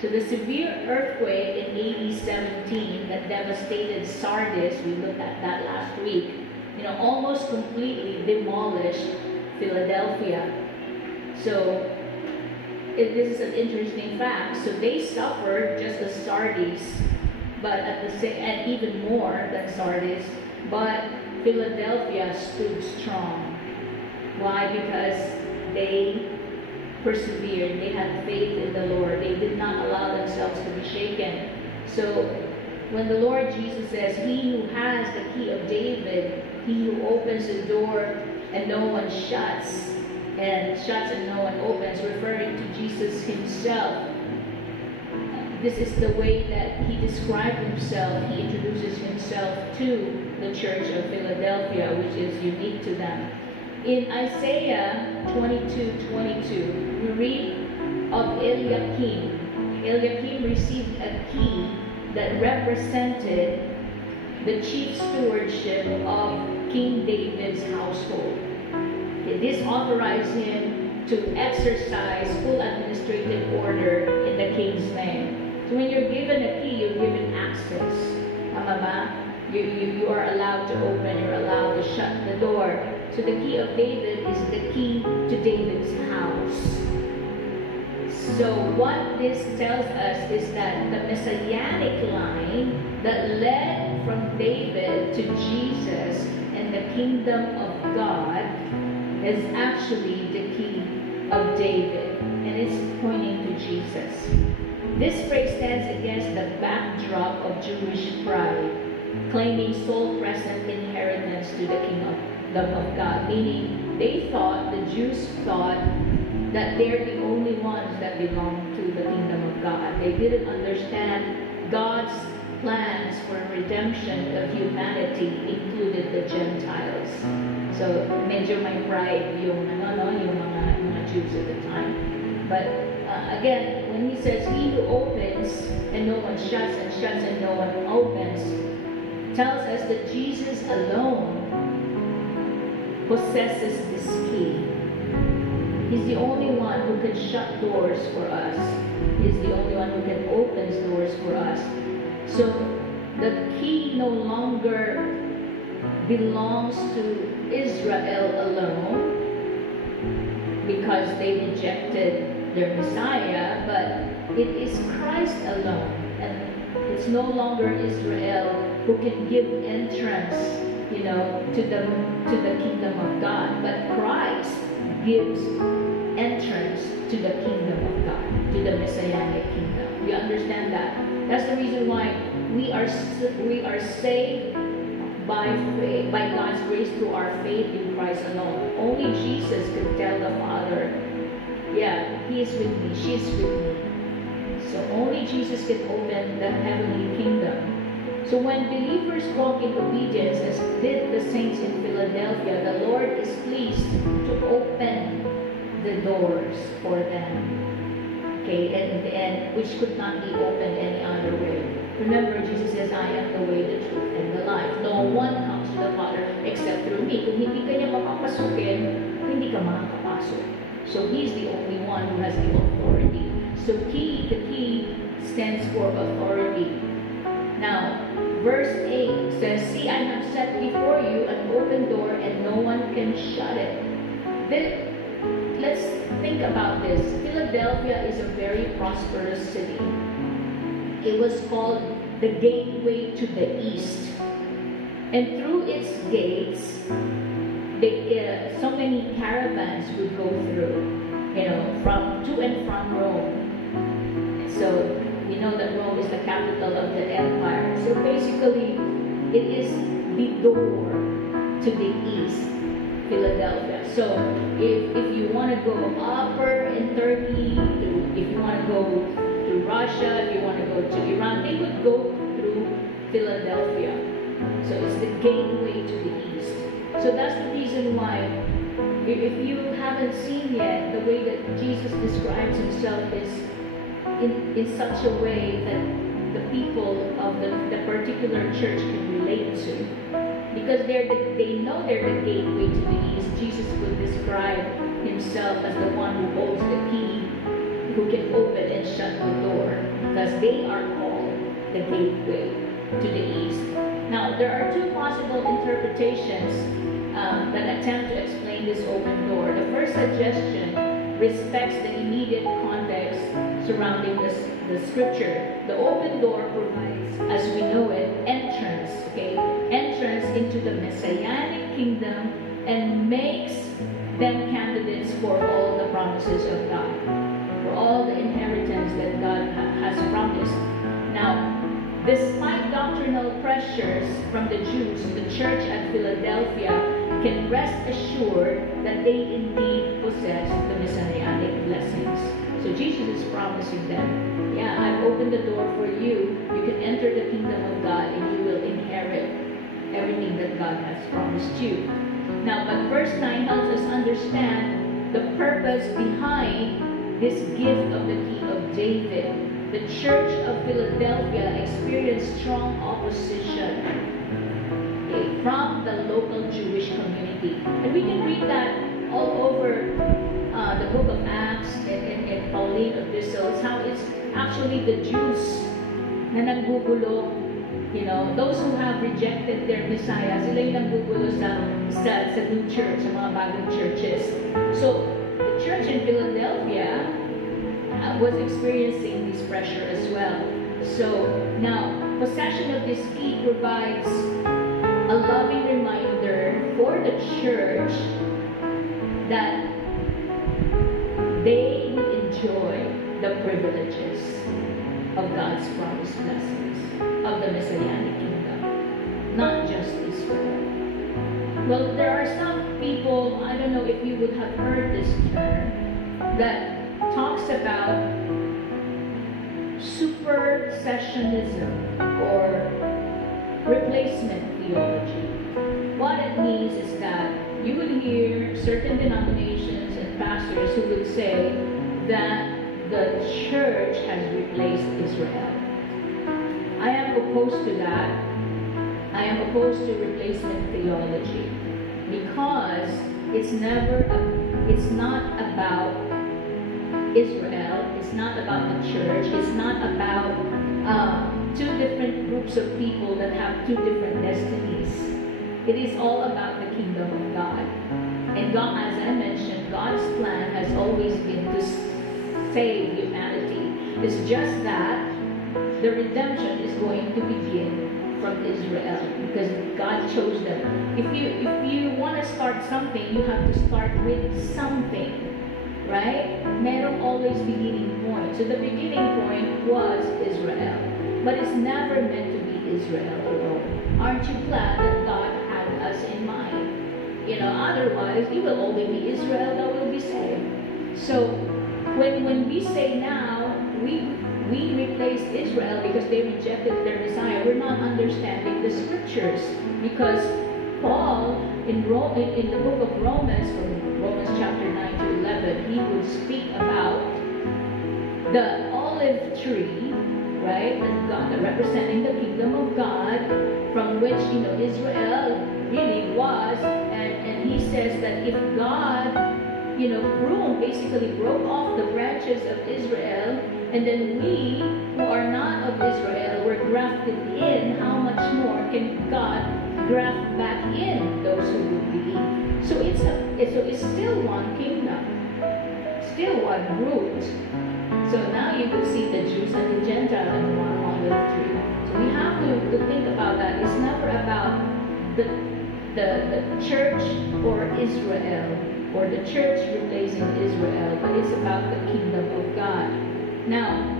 So the severe earthquake in AD 17 that devastated Sardis, we looked at that last week, almost completely demolished Philadelphia. So this is an interesting fact. So they suffered just as Sardis, but at the same, and even more than Sardis, but Philadelphia stood strong. Why? Because they persevered. They had faith in the Lord. They did not allow themselves to be shaken. So when the Lord Jesus says, "He who has the key of David, he who opens the door and no one shuts, and shuts and no one opens," referring to Jesus himself. This is the way that he described himself. He introduces himself to the church of Philadelphia, which is unique to them. In Isaiah 22:22, we read of Eliakim. Eliakim received a key that represented the chief stewardship of King David's household. This authorized him to exercise full administrative order in the king's name. So when you're given a key, you're given access. Tama ba? You are allowed to open, you're allowed to shut the door. So the key of David is the key to David's house. So what this tells us is that the messianic line that led from David to Jesus and the kingdom of God is actually the key of David, and it's pointing to Jesus. This phrase stands against the backdrop of Jewish pride, claiming sole present inheritance to the kingdom of God, meaning the Jews thought that they're the only ones that belong to the kingdom of God. They didn't understand God's plans for redemption of humanity included the Gentiles. So medyo may pride yung mga Jews at the time. But again, when he says, "He who opens and no one shuts, and shuts and no one opens," tells us that Jesus alone possesses this key. He's the only one who can shut doors for us. He's the only one who can open doors for us. So the key no longer belongs to Israel alone because they rejected their Messiah, but it is Christ alone. And it's no longer Israel who can give entrance, to the kingdom of God, but Christ gives entrance to the kingdom of God, to the Messianic kingdom. You understand that? That's the reason why we are saved by faith, by God's grace through our faith in Christ alone. Only Jesus can tell the Father, "Yeah, He is with me, she is with me." So only Jesus can open the heavenly kingdom. So when believers walk in obedience, as did the saints in Philadelphia, the Lord is pleased to open the doors for them. Okay, and which could not be opened any other way. Remember, Jesus says, "I am the way, the truth, and the life. No one comes to the Father except through me." Kung hindi ka niya papapasukin, hindi ka makakapasok. So He's the only one who has the authority. So the key stands for authority. Now, verse 8 says, "See, I have set before you an open door, and no one can shut it." Let's think about this. Philadelphia is a very prosperous city. It was called the gateway to the east. And through its gates, so many caravans would go through, to and from Rome. So we know that Rome is the capital of the empire. So basically, it is the door to the east, Philadelphia. So if you want to go upper in Turkey, if you want to go to Russia, if you want to go to Iran, they would go through Philadelphia. So it's the gateway to the east. So that's the reason why, if you haven't seen yet, the way that Jesus describes himself is in such a way that the people of the particular church can relate to. Because they know they're the gateway to the east. Jesus would describe himself as the one who holds the key, who can open and shut the door. they are called the gateway to the east. Now, there are two possible interpretations that attempt to explain this open door. The first suggestion respects the immediate context surrounding the scripture. The open door provides, as we know it, entrance, entrance into the Messianic kingdom and makes them candidates for all the promises of God, for all the inheritance that God has promised. Now, despite doctrinal pressures from the Jews, the church at Philadelphia can rest assured that they indeed possess the Messianic blessings. So Jesus is promising them, yeah, I've opened the door for you. You can enter the kingdom of God and you will inherit everything that God has promised you. Now, but verse 9 helps us understand the purpose behind this gift of the key of David. The church of Philadelphia experienced strong opposition from the local Jewish community. And we can read that all over the book of Acts and Pauline epistles, how it's actually the Jews na naggugulo. You know, those who have rejected their Messiah, sila yung naggugulo sa new church, sa mga bagong churches. So, the church in Philadelphia was experiencing this pressure as well. So, now, possession of this key provides a loving reminder for the church that they will enjoy the privileges of God's promised blessings of the Messianic kingdom, not just Israel. Well, there are some people, I don't know if you would have heard this term, that talks about supersessionism or replacement theology. What it means is that you would hear certain denominations and pastors who would say that the church has replaced Israel. I am opposed to that. I am opposed to replacement theology because it's not about Israel. It's not about the church. It's not about two different groups of people that have two different destinies. It is all about the kingdom of God. And God, as I mentioned, God's plan has always been to save humanity. It's just that the redemption is going to begin from Israel because God chose them. If you want to start something, you have to start with something. Right? Merong always beginning point. So the beginning point was Israel. But it's never meant to be Israel alone. Aren't you glad that God had us in mind? You know, otherwise it will only be Israel that will be saved. So when we say now we replaced Israel because they rejected their Messiah, we're not understanding the scriptures. Because Paul in the book of Romans, from Romans chapter 9 to 11, he would speak about the olive tree, right? The representing the kingdom of God, from which Israel really was, and he says that if God basically broke off the branches of Israel, and then we who are not of Israel were grafted in, how much more can God graft back in those who would believe? So it's still one kingdom, still one root. So now you could see the Jews and the Gentiles in one olive tree. So we have to think about that. It's never about the church or Israel, or the church replacing Israel, but it's about the kingdom of God. Now,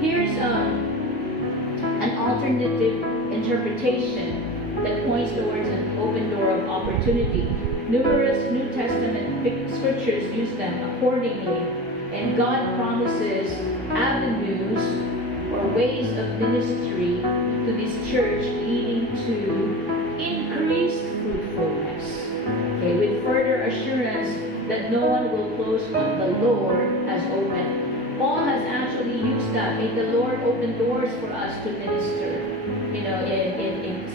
here's an alternative interpretation that points towards an open door of opportunity. Numerous New Testament scriptures use them accordingly, and God promises avenues or ways of ministry to this church leading to increased fruitfulness. Okay, with further assurance that no one will close what the Lord has opened. Paul has actually used that. May the Lord open doors for us to minister. In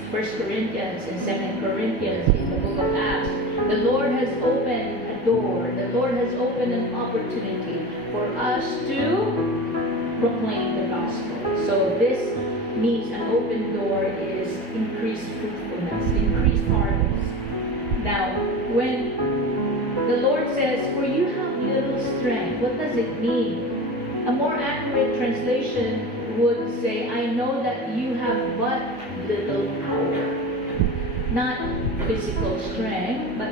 1 Corinthians, in 2 Corinthians, in the book of Acts, the Lord has opened a door. The Lord has opened an opportunity for us to proclaim the gospel. So this means an open door is increased fruitfulness, increased harvest. Now, when the Lord says, "For you have little strength," what does it mean? A more accurate translation would say, "I know that you have but little power." Not physical strength, but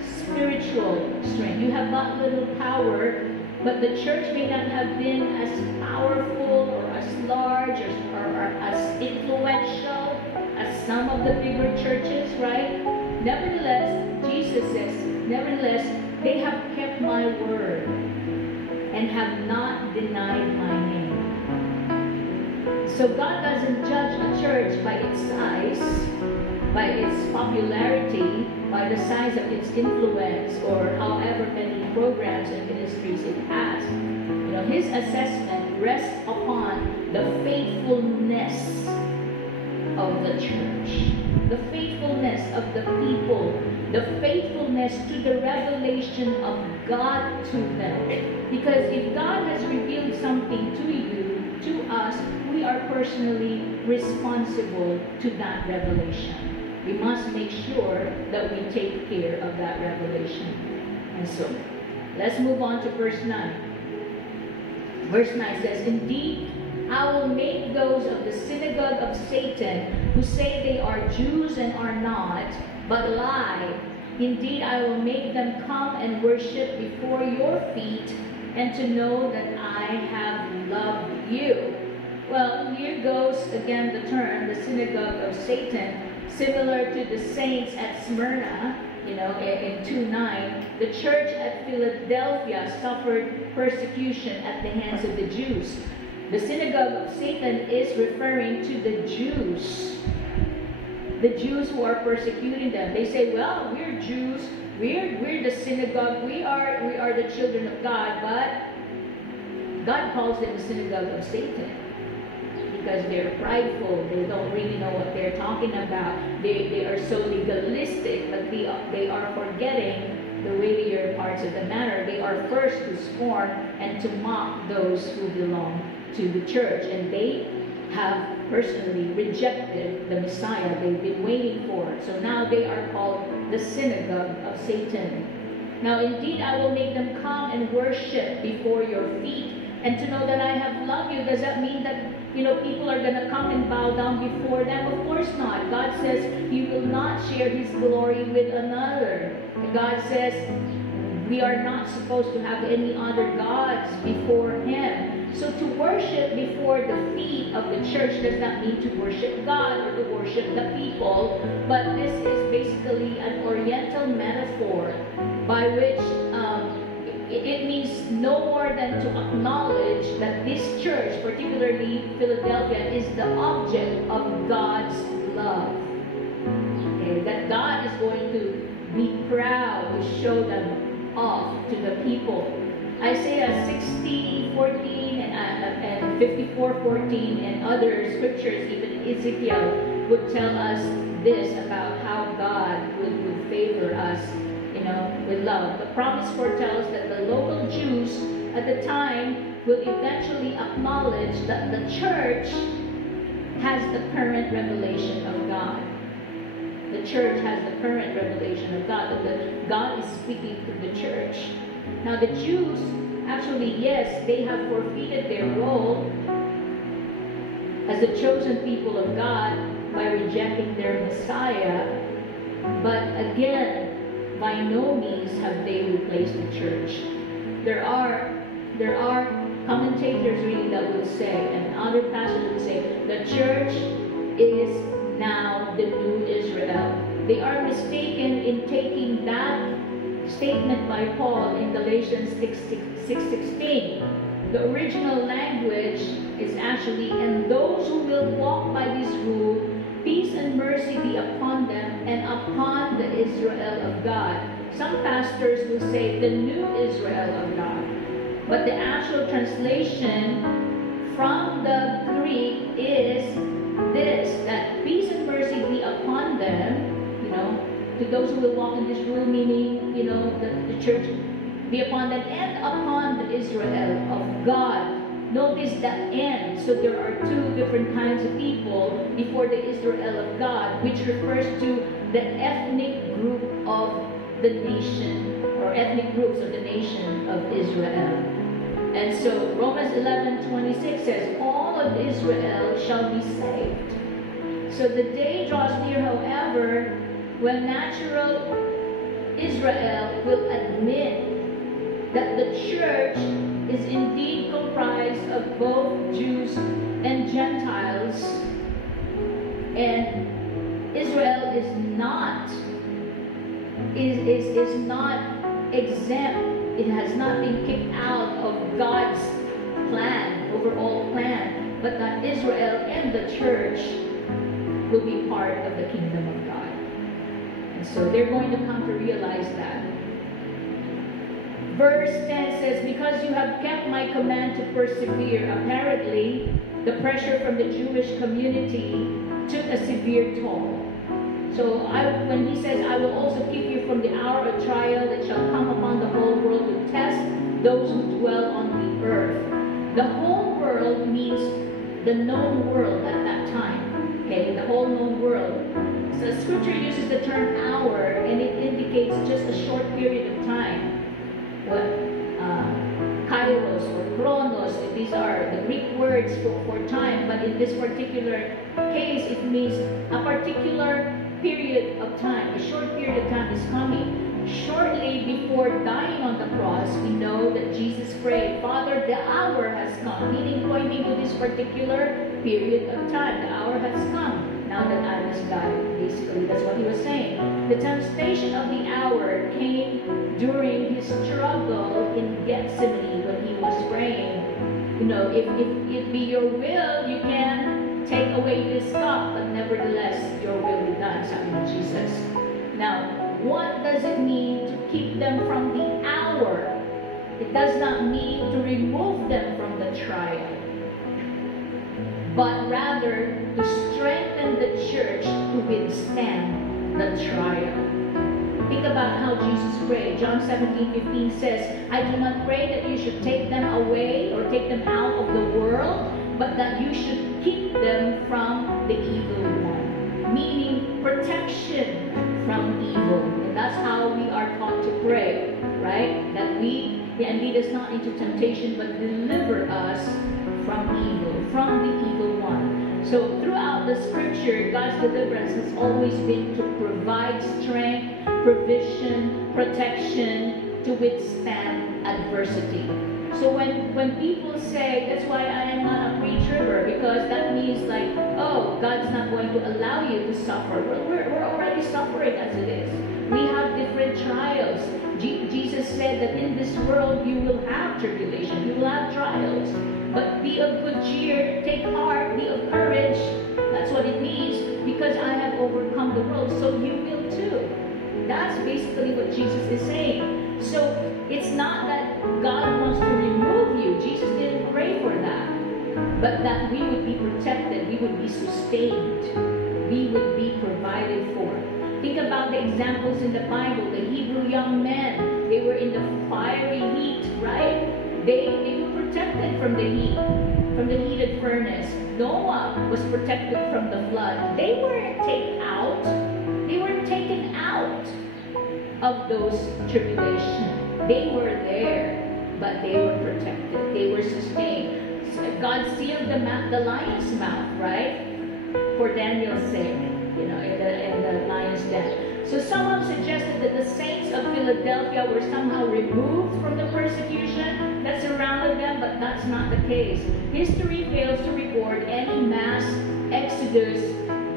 spiritual strength. You have but little power, but the church may not have been as powerful or as large or as influential as some of the bigger churches, right? Nevertheless, Jesus says, "Nevertheless, they have kept my word and have not denied my name." So God doesn't judge a church by its size, by its popularity, by the size of its influence, or however many programs and ministries it has. His assessment rests upon the faithfulness of the church, the faithfulness of the people, the faithfulness to the revelation of God to them. Because if God has revealed something to you, to us, we are personally responsible to that revelation. We must make sure that we take care of that revelation. And so, let's move on to verse 9. Verse 9 says, "Indeed, I will make those of the synagogue of Satan who say they are Jews and are not, but lie. Indeed, I will make them come and worship before your feet, and to know that I have loved you." Well, here goes again the term, the synagogue of Satan, similar to the saints at Smyrna, in 2:9. The church at Philadelphia suffered persecution at the hands of the Jews. The synagogue of Satan is referring to the Jews who are persecuting them. They say, "Well, we're Jews, we're the synagogue, we are the children of God," but God calls them the synagogue of Satan because they're prideful. They don't really know what they're talking about. They are so legalistic, but they are forgetting the weightier parts of the matter. They are first to scorn and to mock those who belong to the church, and they have personally rejected the Messiah they've been waiting for. So now they are called the synagogue of Satan. Now, "Indeed, I will make them come and worship before your feet, and to know that I have loved you." Does that mean that people are going to come and bow down before them? Of course not. God says He will not share His glory with another. God says we are not supposed to have any other gods before Him. So to worship before the feet of the church does not mean to worship God or to worship the people, but this is basically an Oriental metaphor by which it means no more than to acknowledge that this church, particularly Philadelphia, is the object of God's love. Okay? That God is going to be proud to show them off to the people. Isaiah 60:14 and 54:14 and other scriptures, even Ezekiel, would tell us this about how God would favor us, with love. The promise foretells that the local Jews at the time will eventually acknowledge that the church has the current revelation of God. The church has the current revelation of God, that God is speaking to the church. Now the Jews, actually, yes, they have forfeited their role as the chosen people of God by rejecting their Messiah, but again, by no means have they replaced the church. There are commentators really that would say, and other pastors would say, the church is now the new Israel. They are mistaken in taking that statement by Paul in Galatians 6:16. The original language is actually, "And those who will walk by this rule, peace and mercy be upon them and upon the Israel of God." Some pastors will say the new Israel of God. But the actual translation from the Greek is this, that peace and mercy be upon them, to those who will walk in this rule, meaning, the church be upon them and upon the Israel of God. Notice the end. So there are two different kinds of people before the Israel of God, which refers to the ethnic group of the nation, or ethnic groups of the nation of Israel. And so Romans 11:26 says, all of Israel shall be saved. So the day draws near, however, when natural Israel will admit that the church is indeed comprised of both Jews and Gentiles, and Israel is not exempt. It has not been kicked out of God's plan, overall plan, but that Israel and the church will be part of the kingdom of God. And so they're going to come to realize that. Verse 10 says, because you have kept my command to persevere. Apparently, the pressure from the Jewish community took a severe toll. So when he says, I will also keep you from the hour of trial that shall come upon the whole world to test those who dwell on the earth. The whole world means the known world at that time. Okay, the whole known world. So scripture uses the term hour, and it indicates just a short period of time. What kairos or chronos, these are the Greek words for time, but in this particular case, it means a particular period of time. A short period of time is coming. Shortly before dying on the cross, we know that Jesus prayed, Father, the hour has come, meaning pointing to this particular period of time. The hour has come. Now that I must die. Basically, that's what he was saying. The temptation of the hour came during his struggle in Gethsemane when he was praying. You know, if it be your will, you can take away this cup, but nevertheless, your will be done, sabi ni Jesus. Now, what does it mean to keep them from the hour? It does not mean to remove them from the trial, but rather to strengthen the church to withstand the trial. Think about how Jesus prayed. John 17:15 says, I do not pray that you should take them away or take them out of the world, but that you should keep them from the evil one. Meaning protection from evil. And that's how we are taught to pray, right? That and lead us not into temptation, but deliver us from evil, from the evil one. So throughout the scripture, God's deliverance has always been to provide strength, provision, protection to withstand adversity. So when people say, that's why I am not a pre-tribber, because that means like, oh, God's not going to allow you to suffer. We're already suffering as it is. We have different trials. Jesus said that in this world you will have tribulation, you will have trials. But be of good cheer, take heart, be of courage. That's what it means, because I have overcome the world, so you will too. That's basically what Jesus is saying. So it's not that God wants to remove you. Jesus didn't pray for that. But that we would be protected, we would be sustained, we would be provided for. Think about the examples in the Bible. The Hebrew young men, they were in the fiery heat, right? They were protected from the heat, from the heated furnace. Noah was protected from the flood. They weren't taken out. They weren't taken out of those tribulations. They were there, but they were protected. They were sustained. God sealed the lion's mouth, right? For Daniel's sake, you know, in the lion's den. So some have suggested that the saints of Philadelphia were somehow removed from the persecution that surrounded them, but that's not the case. History fails to record any mass exodus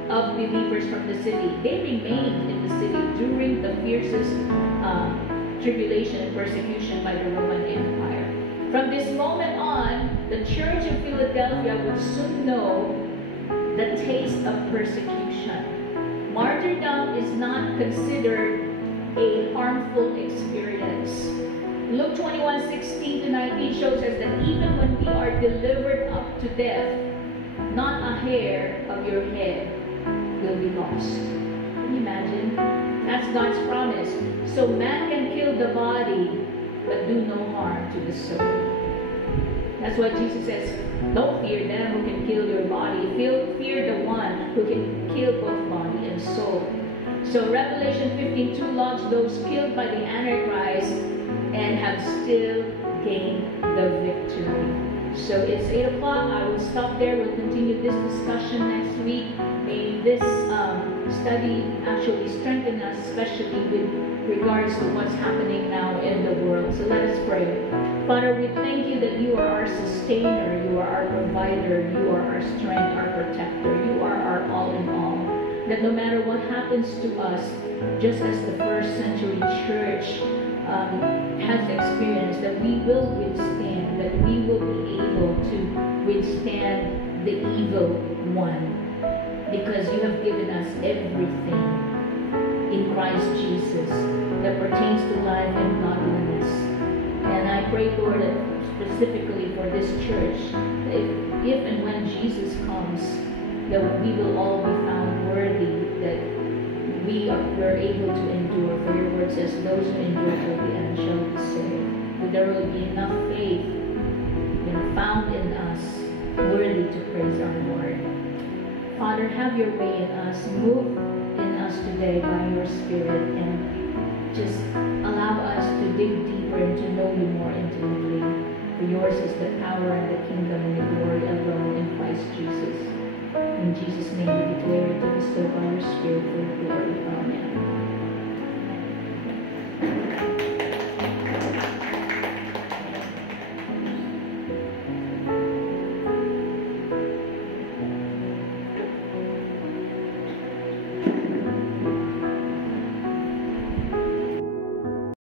of believers from the city. They remained in the city during the fiercest tribulation and persecution by the Roman Empire. From this moment on, the Church of Philadelphia would soon know the taste of persecution. Martyrdom is not considered a harmful experience. Luke 21:16-19 shows us that even when we are delivered up to death, not a hair of your head will be lost. Can you imagine? That's God's promise. So man can kill the body, but do no harm to the soul. That's what Jesus says. Don't fear them who can kill your body. Fear the one who can kill both body and soul. So Revelation 15:2 lauds those killed by the Antichrist and have still gained the victory. So it's 8 o'clock. I will stop there. We'll continue this discussion next week. May this study actually strengthen us, especially with regards to what's happening now in the world. So let us pray. Father, we thank you that you are our sustainer, you are our provider, you are our strength, our protector, you are our all in all. That no matter what happens to us, just as the first century church has experienced, that we will withstand, that we will be able to withstand the evil one, because you have given us everything in Christ Jesus that pertains to life and godliness. And I pray, Lord, that specifically for this church, that if and when Jesus comes, that we will all be found worthy, that we're able to endure. For your word says, those who endure till the end shall be saved. That there will be enough faith, found in us, worthy to praise our Lord. Father, have your way in us. Move in us today by your Spirit, and just allow us to dig deeper and to know you more intimately. For yours is the power and the kingdom and the glory alone in Christ Jesus. In Jesus' name we declare it to be so by your Spirit for your glory. Amen.